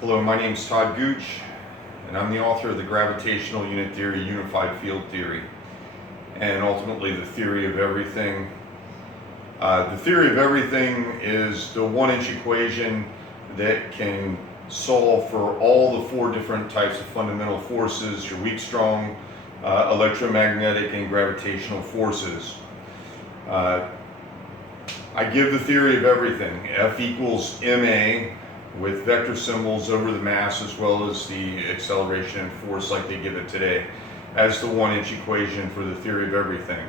Hello, my name is Todd Gooch, and I'm the author of the Gravitational Unit Theory, Unified Field Theory, and ultimately the Theory of Everything. The Theory of Everything is the one-inch equation that can solve for all the four different types of fundamental forces: your weak, strong, electromagnetic, and gravitational forces. I give the theory of everything. F equals ma with vector symbols over the mass as well as the acceleration and force like they give it today as the one-inch equation for the theory of everything.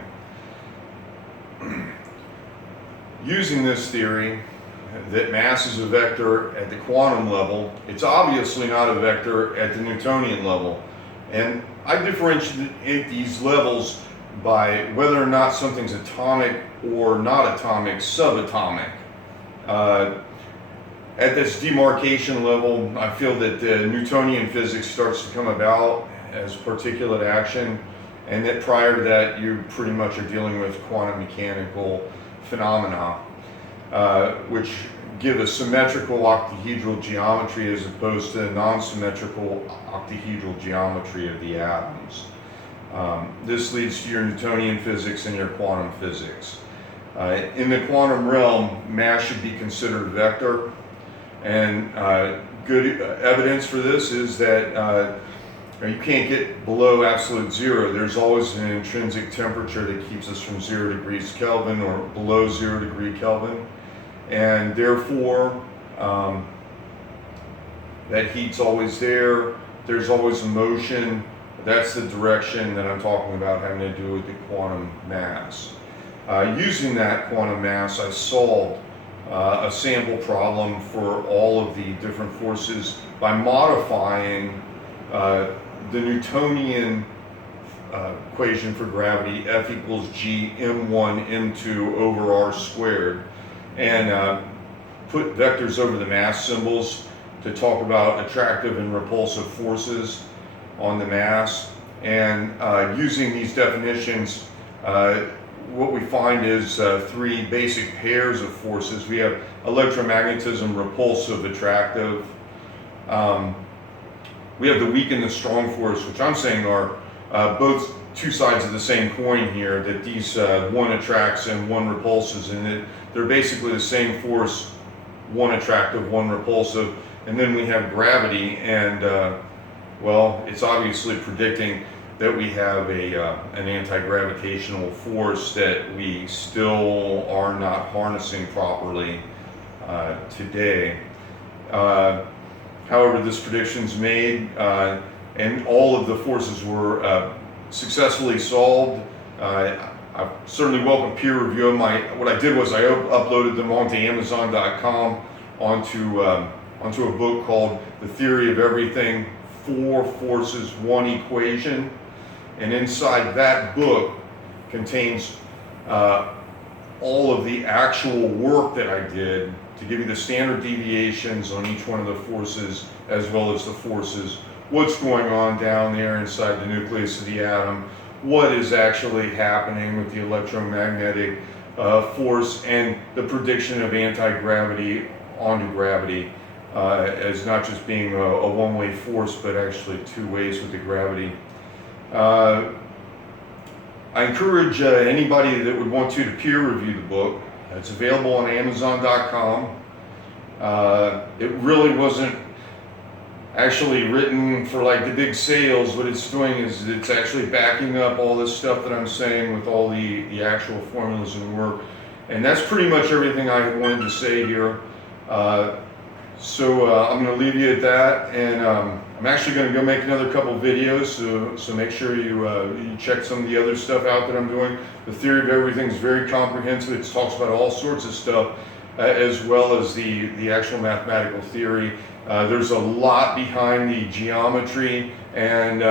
Using this theory that mass is a vector at the quantum level, it's obviously not a vector at the Newtonian level. And I differentiate these levels by whether or not something's atomic or not atomic, subatomic. At this demarcation level, I feel that the Newtonian physics starts to come about as particulate action, and that prior to that, you pretty much are dealing with quantum mechanical phenomena, which give a symmetrical octahedral geometry as opposed to a non-symmetrical octahedral geometry of the atoms. This leads to your Newtonian physics and your quantum physics. In the quantum realm, mass should be considered a vector, and good evidence for this is that you can't get below absolute zero. There's always an intrinsic temperature that keeps us from 0 degrees Kelvin or below 0 degree Kelvin, and therefore that heat's always there. There's always a motion. That's the direction that I'm talking about, having to do with the quantum mass. Using that quantum mass, I solved a sample problem for all of the different forces by modifying the Newtonian equation for gravity, F equals G m1 m2 over r squared, and put vectors over the mass symbols to talk about attractive and repulsive forces on the mass. And using these definitions, what we find is three basic pairs of forces. We have electromagnetism, repulsive, attractive. We have the weak and the strong force, which I'm saying are both two sides of the same coin here, that these one attracts and one repulses, and they're basically the same force, one attractive, one repulsive. And then we have gravity, and well, it's obviously predicting that we have an anti-gravitational force that we still are not harnessing properly today. However, this prediction's made, and all of the forces were successfully solved. I certainly welcome peer review. What I did was I uploaded them onto Amazon.com onto a book called The Theory of Everything: Four Forces, One Equation. And inside that book contains all of the actual work that I did to give you the standard deviations on each one of the forces, as well as the forces, what's going on down there inside the nucleus of the atom, what is actually happening with the electromagnetic force, and the prediction of anti-gravity onto gravity as not just being a one-way force, but actually two ways with the gravity. I encourage anybody that would want to peer review the book. It's available on Amazon.com. It really wasn't actually written for like the big sales. What it's doing is it's actually backing up all this stuff that I'm saying with all the actual formulas and work. And that's pretty much everything I wanted to say here. So I'm going to leave you at that, and I'm actually going to go make another couple videos, so make sure you check some of the other stuff out that I'm doing. The Theory of Everything is very comprehensive. It talks about all sorts of stuff, as well as the actual mathematical theory. There's a lot behind the geometry, and